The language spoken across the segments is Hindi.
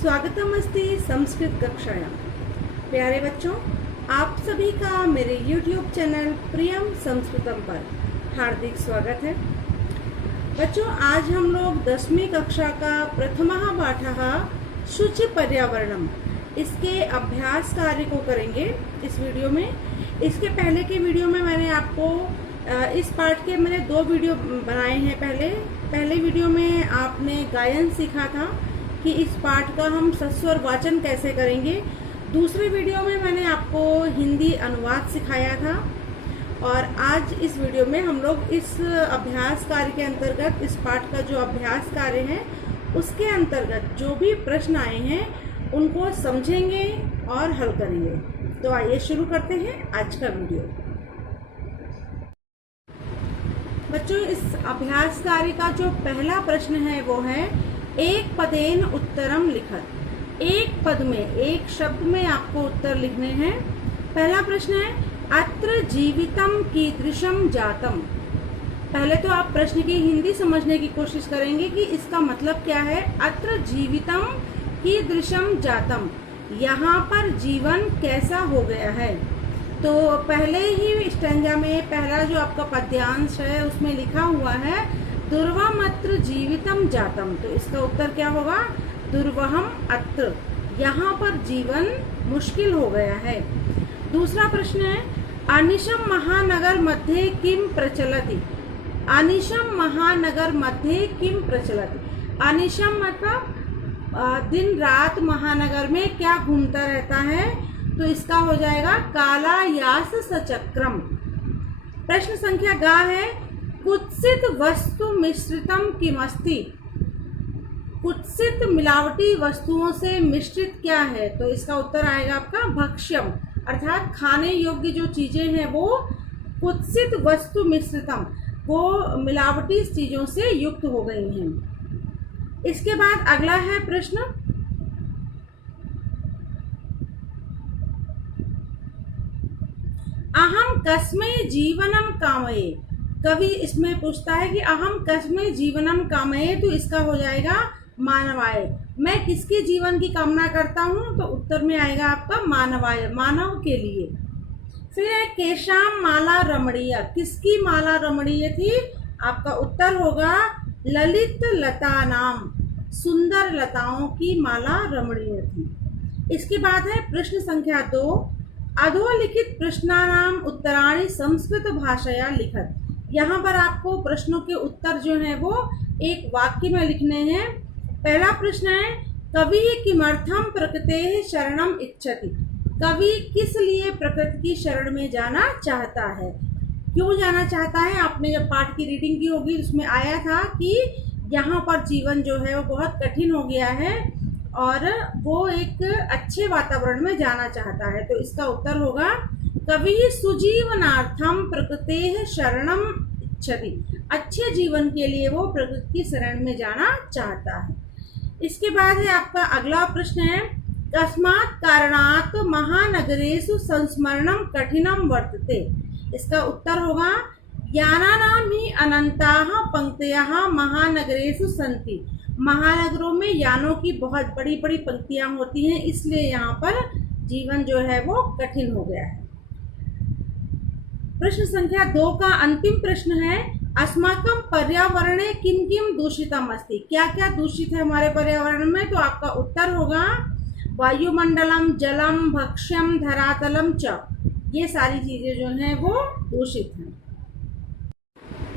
स्वागतम अस्ति संस्कृत कक्षायां। प्यारे बच्चों, आप सभी का मेरे YouTube चैनल प्रियम संस्कृतम पर हार्दिक स्वागत है। बच्चों, आज हम लोग 10वीं कक्षा का प्रथमः पाठः शुचि पर्यावरणम इसके अभ्यास कार्य को करेंगे इस वीडियो में। इसके पहले के वीडियो में मैंने आपको इस पाठ के मैंने 2 वीडियो बनाए हैं। पहले वीडियो में आपने गायन सीखा था कि इस पाठ का हम सस्वर वाचन कैसे करेंगे। दूसरे वीडियो में मैंने आपको हिंदी अनुवाद सिखाया था और आज इस वीडियो में हम लोग इस अभ्यास कार्य के अंतर्गत इस पाठ का जो अभ्यास कार्य है उसके अंतर्गत जो भी प्रश्न आए हैं उनको समझेंगे और हल करेंगे। तो आइए शुरू करते हैं आज का वीडियो। बच्चों, इस अभ्यास कार्य का जो पहला प्रश्न है वो है एक पदेन उत्तरम लिखत। एक पद में, एक शब्द में आपको उत्तर लिखने हैं। पहला प्रश्न है अत्र जीवितम कीदृशम जातम। पहले तो आप प्रश्न की हिंदी समझने की कोशिश करेंगे कि इसका मतलब क्या है। अत्र जीवितम कीदृशम जातम, यहाँ पर जीवन कैसा हो गया है। तो पहले ही स्टैंजा में पहला जो आपका पद्यांश है उसमें लिखा हुआ है दुर्वहम अत्र जीवितम जातम। तो इसका उत्तर क्या होगा? दुर्वहम अत्र, यहाँ पर जीवन मुश्किल हो गया है। दूसरा प्रश्न है अनिशम महानगर मध्ये किम प्रचलति। अनिशम महानगर मध्ये किम प्रचलति। अनिशम मतलब दिन रात महानगर में क्या घूमता रहता है। तो इसका हो जाएगा कालायास सचक्रम। प्रश्न संख्या ग है कुत्सित वस्तु मिश्रितम किमस्ति। कुत्सित मिलावटी वस्तुओं से मिश्रित क्या है। तो इसका उत्तर आएगा आपका भक्ष्यम, अर्थात खाने योग्य जो चीजें हैं वो कुत्सित वस्तु मिश्रितम, वो मिलावटी चीजों से युक्त हो गई हैं। इसके बाद अगला है प्रश्न अहम कस्मै जीवनम कामये। कवि इसमें पूछता है कि अहम कस्मै जीवनम कामये। तो इसका हो जाएगा मानवाय, मैं किसके जीवन की कामना करता हूँ। तो उत्तर में आएगा आपका मानवाय, मानव के लिए। फिर है केशाम माला रमणीय। किसकी माला रमणीय थी। आपका उत्तर होगा ललित लता नाम, सुंदर लताओं की माला रमणीय थी। इसके बाद है प्रश्न संख्या 2 अधोलिखित प्रश्नानाम उत्तराणि संस्कृत भाषाया लिखत। यहाँ पर आपको प्रश्नों के उत्तर जो है वो एक वाक्य में लिखने हैं। पहला प्रश्न है कवि किमर्थम प्रकृते शरणम इच्छति। कवि किस लिए प्रकृति की शरण में जाना चाहता है, क्यों जाना चाहता है। आपने जब पाठ की रीडिंग की होगी उसमें आया था कि यहाँ पर जीवन जो है वो बहुत कठिन हो गया है और वो एक अच्छे वातावरण में जाना चाहता है। तो इसका उत्तर होगा कवि सुजीवनार्थम प्रकृते शरणम इच्छति। अच्छे जीवन के लिए वो प्रकृति की शरण में जाना चाहता है। इसके बाद है आपका अगला प्रश्न है कस्मात् कारणात् महानगरेषु संस्मरणम कठिनम वर्तते। इसका उत्तर होगा यानानां ही अनंताः पंक्तयः महानगरेषु सन्ति। महानगरों में यानों की बहुत बड़ी बड़ी पंक्तियां होती हैं, इसलिए यहाँ पर जीवन जो है वो कठिन हो गया है। प्रश्न संख्या 2 का अंतिम प्रश्न है अस्माकं पर्यावरणे किम किम दूषितम अस्ति। क्या क्या दूषित है हमारे पर्यावरण में। तो आपका उत्तर होगा वायुमंडलम, जलम, भक्ष्यम, धरातलम च। ये सारी चीजें जो हैं वो दूषित हैं।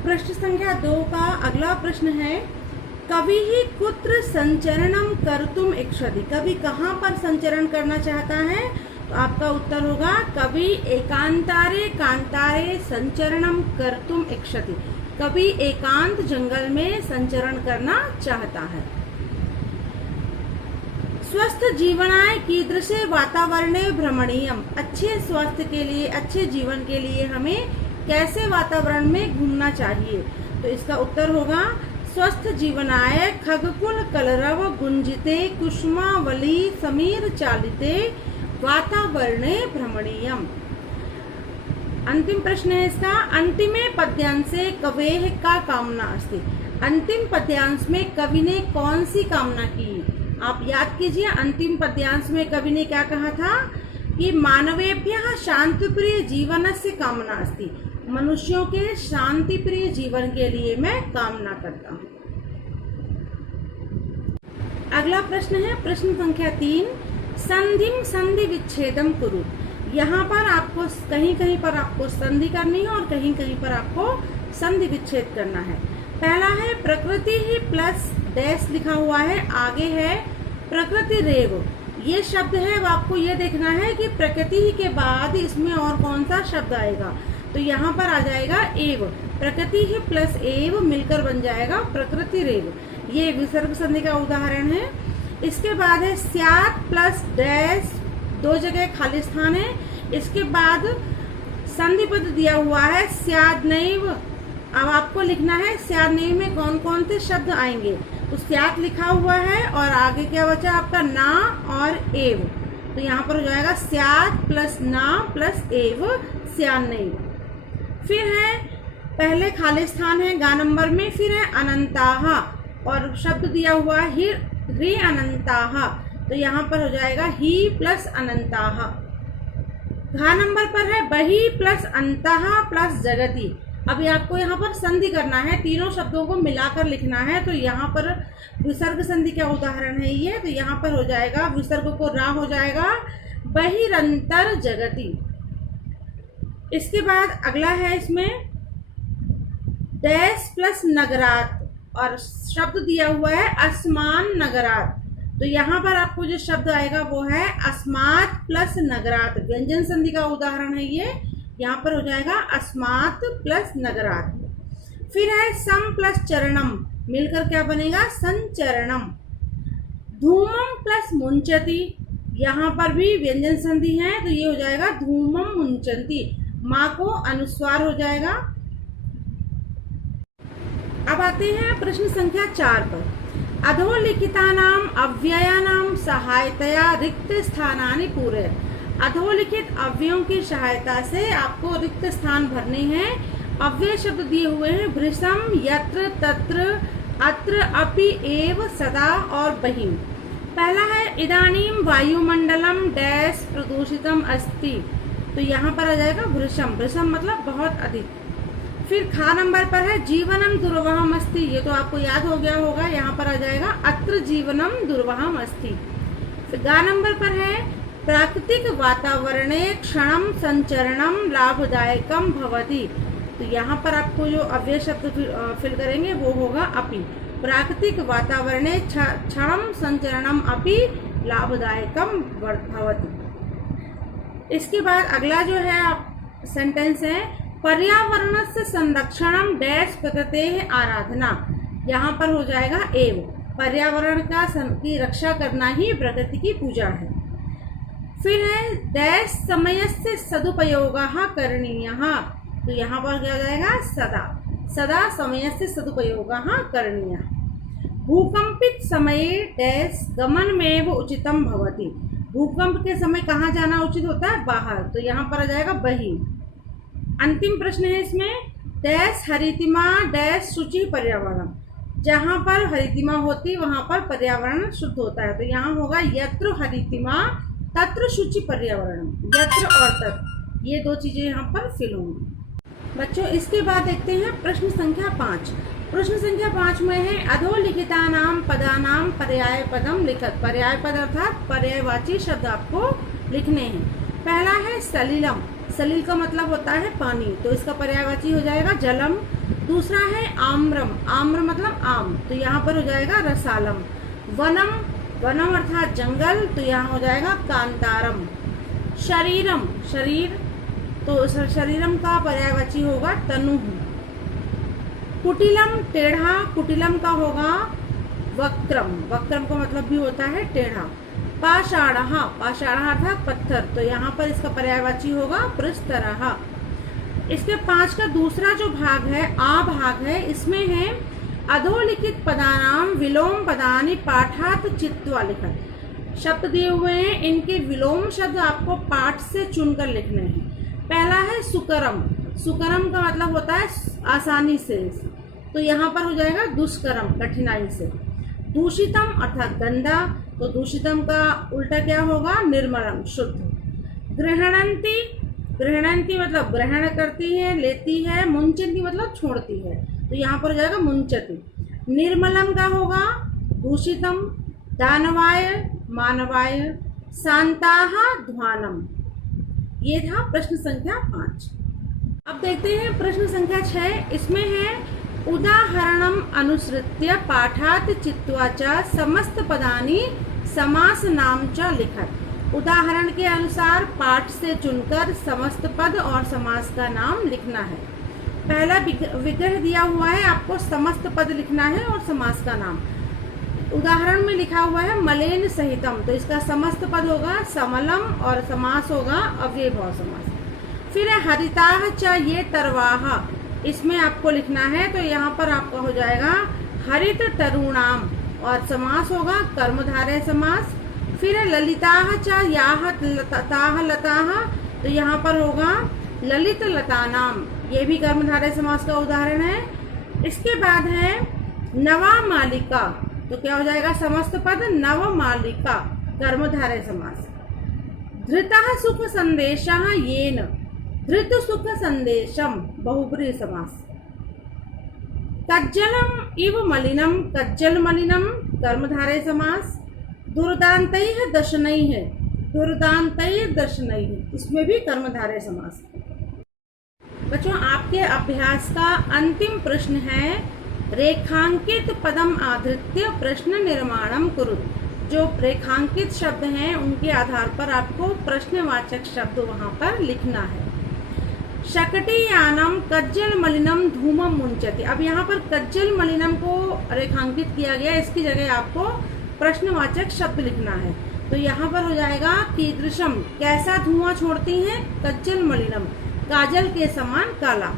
प्रश्न संख्या 2 का अगला प्रश्न है कवि ही कुत्र संचरणम कर्तुम इच्छति। कवि कहाँ पर संचरण करना चाहता है। तो आपका उत्तर होगा कवि एकांतारे कांतारे संचरणम कर्तुम इच्छति। कवि एकांत जंगल में संचरण करना चाहता है। स्वस्थ जीवनाय कीदृशे वातावरणे भ्रमणीयम। अच्छे स्वास्थ्य के लिए, अच्छे जीवन के लिए हमें कैसे वातावरण में घूमना चाहिए। तो इसका उत्तर होगा स्वस्थ जीवनाय खगकुल कलरव गुंजिते कुसुमावली समीर चालिते वातावरणे भ्रमणीयम। अंतिम प्रश्न है इसका अंतिमे पद्यांशे कवेः का कामना अस्ति। अंतिम पद्यांश में कवि ने कौन सी कामना की। आप याद कीजिए अंतिम पद्यांश में कवि ने क्या कहा था कि मानवेभ्यः शांतिप्रिय जीवनस्य कामना अस्ति, मनुष्यों के शांति प्रिय जीवन के लिए मैं कामना करता हूँ। अगला प्रश्न है प्रश्न संख्या 3, संधिम संधि विच्छेदम कुरु। यहाँ पर आपको कहीं कहीं पर आपको संधि करनी है और कहीं कहीं पर आपको संधि विच्छेद करना है। पहला है प्रकृति ही प्लस डैश लिखा हुआ है, आगे है प्रकृति रेव। ये शब्द है, अब आपको ये देखना है कि प्रकृति ही के बाद इसमें और कौन सा शब्द आएगा। तो यहाँ पर आ जाएगा एव, प्रकृति ही प्लस एव मिलकर बन जाएगा प्रकृति रेव। ये विसर्ग संधि का उदाहरण है। इसके बाद है स्यात् प्लस डैश, दो जगह खाली स्थान है। इसके बाद संधि पद दिया हुआ है स्याद्नैव। अब आपको लिखना है स्याद्नैव में कौन कौन से शब्द आएंगे। तो स्यात् लिखा हुआ है और आगे क्या बचा आपका ना और एव। तो यहाँ पर हो जाएगा स्यात् प्लस ना प्लस एव स्याद्नैव। फिर है पहले खाली स्थान है गा नंबर में, फिर है अनंताः और शब्द दिया हुआ है ह्री अनंताः। तो यहाँ पर हो जाएगा ही प्लस अनंताः। घा नंबर पर है बहि प्लस अंतः प्लस जगति। अभी आपको यहाँ पर संधि करना है, तीनों शब्दों को मिलाकर लिखना है। तो यहाँ पर विसर्ग संधि का उदाहरण है ये। तो यहाँ पर हो जाएगा विसर्ग को रा हो जाएगा बहिरंतर जगति। इसके बाद अगला है इसमें डैश प्लस नगरात और शब्द दिया हुआ है अस्मान नगरात। तो यहाँ पर आपको जो शब्द आएगा वो है अस्मात् प्लस नगरात। व्यंजन संधि का उदाहरण है ये। यहाँ पर हो जाएगा अस्मात् प्लस नगरात। फिर है सम प्लस चरणम, मिलकर क्या बनेगा संचरणम। धूमम प्लस मुंचति, यहाँ पर भी व्यंजन संधि है। तो ये हो जाएगा धूमम मुंचन्ति, माँ को अनुस्वार हो जाएगा। अब आते हैं प्रश्न संख्या 4 पर। अधोलिखितानाम अव्ययानाम सहायतया रिक्त स्थानानि पूरे। अधोलिखित अव्ययों की सहायता से आपको रिक्त स्थान भरने हैं। अव्यय शब्द दिए हुए हैं भृशम, यत्र, तत्र, अत्र, अपि, एव, सदा और बहिं। पहला है इदानीम वायुमंडलम डैश प्रदूषितम अस्ति। तो यहाँ पर आ जाएगा भृशम, भृशम मतलब बहुत अधिक। फिर खा नंबर पर है जीवनम दुर्वहम अस्ति। ये तो आपको याद हो गया होगा, यहाँ पर आ जाएगा अत्र जीवनम दुर्वहम अस्ति। फिर गा नंबर पर है प्राकृतिक वातावरणे क्षणम संचरणम लाभदायकम भवति। तो यहाँ पर आपको जो अव्यय शब्द फिल करेंगे वो होगा अपि। प्राकृतिक वातावरणे क्षणम संचरणम अपि लाभदायकम भवति। इसके बाद अगला जो है सेंटेंस है पर्यावरणस्य संरक्षणम डैश प्रकृतेः आराधना। यहाँ पर हो जाएगा एव, पर्यावरण की रक्षा करना ही प्रकृति की पूजा है। फिर है डैश समयस्य सदुपयोगः करणीयः। तो यहाँ पर क्या हो जाएगा सदा, सदा समयस्य सदुपयोगः करणीयः। भूकंपित समये डैश गमनमेव उचितम भवति। भूकंप के समय कहाँ जाना उचित होता है, बाहर। तो यहाँ पर आ जाएगा बहिः। अंतिम प्रश्न है इसमें डैश हरितिमा डैश शुचि पर्यावरण। जहाँ पर हरितिमा होती वहाँ पर पर्यावरण शुद्ध होता है। तो यहाँ होगा यत्र हरितिमा तत्र शुचि पर्यावरण। यत्र और तत्र, ये दो चीजें यहाँ पर फिल होंगी। बच्चों इसके बाद देखते हैं प्रश्न संख्या 5। प्रश्न संख्या 5 में है अधोलिखितानाम पदानाम पर्याय पदम लिखत। पर्याय पद अर्थात पर्यायवाची शब्द आपको लिखने हैं। पहला है सलिलम, सलिल का मतलब होता है पानी, तो इसका पर्यायवाची हो जाएगा जलम। दूसरा है आम्रम, आम्र मतलब आम, तो यहाँ पर हो जाएगा रसालम। वनम, वनम अर्थात जंगल, तो यहाँ हो जाएगा कांतारम। शरीरम, शरीर, तो शरीरम का पर्यायवाची होगा तनु। कुटिलम टेढ़ा, कुटिलम का होगा वक्रम, वक्रम का मतलब भी होता है टेढ़ा। पाषाणः, पाषाणः अर्थात पत्थर, तो यहाँ पर इसका पर्यायवाची होगा प्रस्तरः। इसके 5 का दूसरा जो भाग है आ भाग है, इसमें है अधोलिखित पदानाम विलोम पदानि पाठात् चित्वा लिखत। शब्द दिए हुए हैं, इनके विलोम शब्द आपको पाठ से चुनकर लिखने हैं। पहला है सुकरम, सुकरम का मतलब होता है आसानी से, तो यहाँ पर हो जाएगा दुष्करम, कठिनाई से। दूषितम अर्थात गंदा, तो दूषितम का उल्टा क्या होगा? निर्मलम, शुद्ध। गृहणंती, गृहणंती मतलब ग्रहण करती है, लेती है। मुंचती मतलब छोड़ती है, तो यहाँ पर हो जाएगा मुंचती। निर्मलम का होगा दूषितम। दानवाय, मानवाय। शांताः ध्वानम। ये था प्रश्न संख्या 5। अब देखते हैं प्रश्न संख्या 6। इसमें है उदाहरणम अनुसृत्य पाठात् चित्वा च समस्त पदानि समास नाम च लिखत। उदाहरण के अनुसार पाठ से चुनकर समस्त पद और समास का नाम लिखना है। पहला विग्रह दिया हुआ है, आपको समस्त पद लिखना है और समास का नाम। उदाहरण में लिखा हुआ है मलेन सहितम, तो इसका समस्त पद होगा समलम और समास होगा अव्ययभाव समास। फिर है हरिताः च ये तरवाः, इसमें आपको लिखना है, तो यहाँ पर आपका हो जाएगा हरित तरुणाम और समास होगा कर्मधारय समास। फिर है ललिताः च याः ताः लताः, तो यहाँ पर होगा ललित लतानाम, ये भी कर्मधारय समास का उदाहरण है। इसके बाद है नवा मालिका, तो क्या हो जाएगा समस्त पद नव मालिका कर्मधारय समास। धृतः सुख संदेशः येन, धृत सुख संदेशम बहुब्रीहि समास। कज्जलम इव मलिनम, कज्जल मलिनम कर्मधारय समास। दुर्दान्तैः दशनैः, दुर्दान्तैः दशनैः, इसमें भी कर्मधारय समास। बच्चों, आपके अभ्यास का अंतिम प्रश्न है रेखांकित पदम आधृत्य प्रश्न निर्माणम कुरु। जो रेखांकित शब्द हैं उनके आधार पर आपको प्रश्नवाचक शब्द वहां पर लिखना है। शकटीयानम कज्जल मलिनम धूमम मुंचति। अब यहाँ पर कज्जल मलिनम को रेखांकित किया गया, इसकी जगह आपको प्रश्नवाचक शब्द लिखना है। तो यहाँ पर हो जाएगा कीदृशम, कैसा धुआं छोड़ती है, कज्जल मलिनम काजल के समान काला।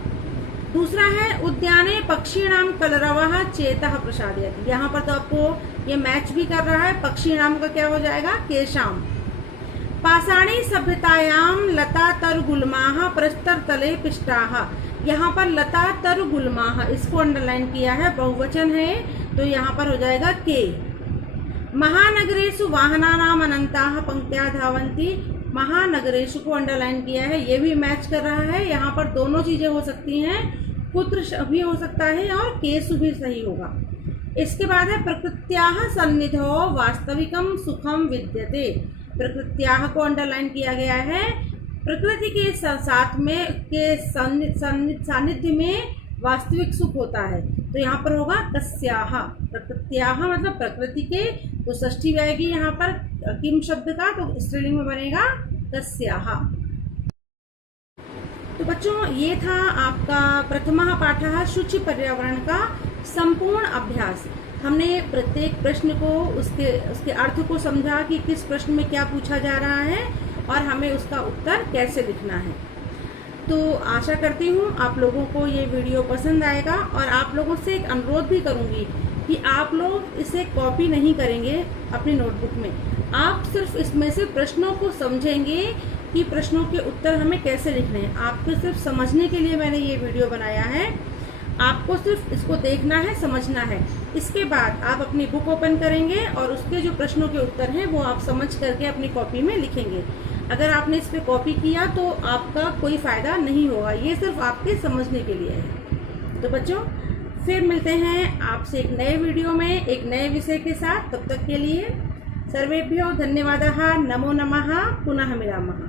दूसरा है उद्याने पक्षीणाम कलरवः चेतः प्रसादयति। यहाँ पर तो आपको ये मैच भी कर रहा है, पक्षीणाम का क्या हो जाएगा केशाम। पाषाणी सभ्यतायाम लता तरगुल्माः प्रस्तर तले पिष्टाः। यहाँ पर लता तरगुल्माः, इसको अंडरलाइन किया है, बहुवचन है, तो यहाँ पर हो जाएगा के। महानगरेषु वाहनानाम अनंताः पंक्त्या धावन्ति, महानगरेषु को अंडरलाइन किया है, ये भी मैच कर रहा है। यहाँ पर दोनों चीजें हो सकती हैं, पुत्र भी हो सकता है और केसु भी सही होगा। इसके बाद है प्रकृत्याः सन्निधौ वास्तविकम सुखम विद्यते। प्रकृत्याः को अंडरलाइन किया गया है, प्रकृति के साथ में के सानिध्य में वास्तविक सुख होता है, तो यहाँ पर होगा कस्याः। प्रकृत्याः मतलब प्रकृति के, तो षष्ठी भी आएगी यहाँ पर किम शब्द का, तो स्त्रीलिंग में बनेगा कस्याः। तो बच्चों, ये था आपका प्रथमः पाठः शुचि पर्यावरण का संपूर्ण अभ्यास। हमने प्रत्येक प्रश्न को उसके अर्थ को समझा कि किस प्रश्न में क्या पूछा जा रहा है और हमें उसका उत्तर कैसे लिखना है। तो आशा करती हूँ आप लोगों को ये वीडियो पसंद आएगा, और आप लोगों से एक अनुरोध भी करूँगी कि आप लोग इसे कॉपी नहीं करेंगे अपनी नोटबुक में, आप सिर्फ इसमें से प्रश्नों को समझेंगे कि प्रश्नों के उत्तर हमें कैसे लिखने हैं। आपको सिर्फ समझने के लिए मैंने ये वीडियो बनाया है, आपको सिर्फ इसको देखना है, समझना है। इसके बाद आप अपनी बुक ओपन करेंगे और उसके जो प्रश्नों के उत्तर हैं वो आप समझ करके अपनी कॉपी में लिखेंगे। अगर आपने इस पर कॉपी किया तो आपका कोई फ़ायदा नहीं होगा, ये सिर्फ आपके समझने के लिए है। तो बच्चों, फिर मिलते हैं आपसे एक नए वीडियो में एक नए विषय के साथ। तब तक के लिए सर्वेभ्यो धन्यवादः, नमो नमः, पुनः मिलामः।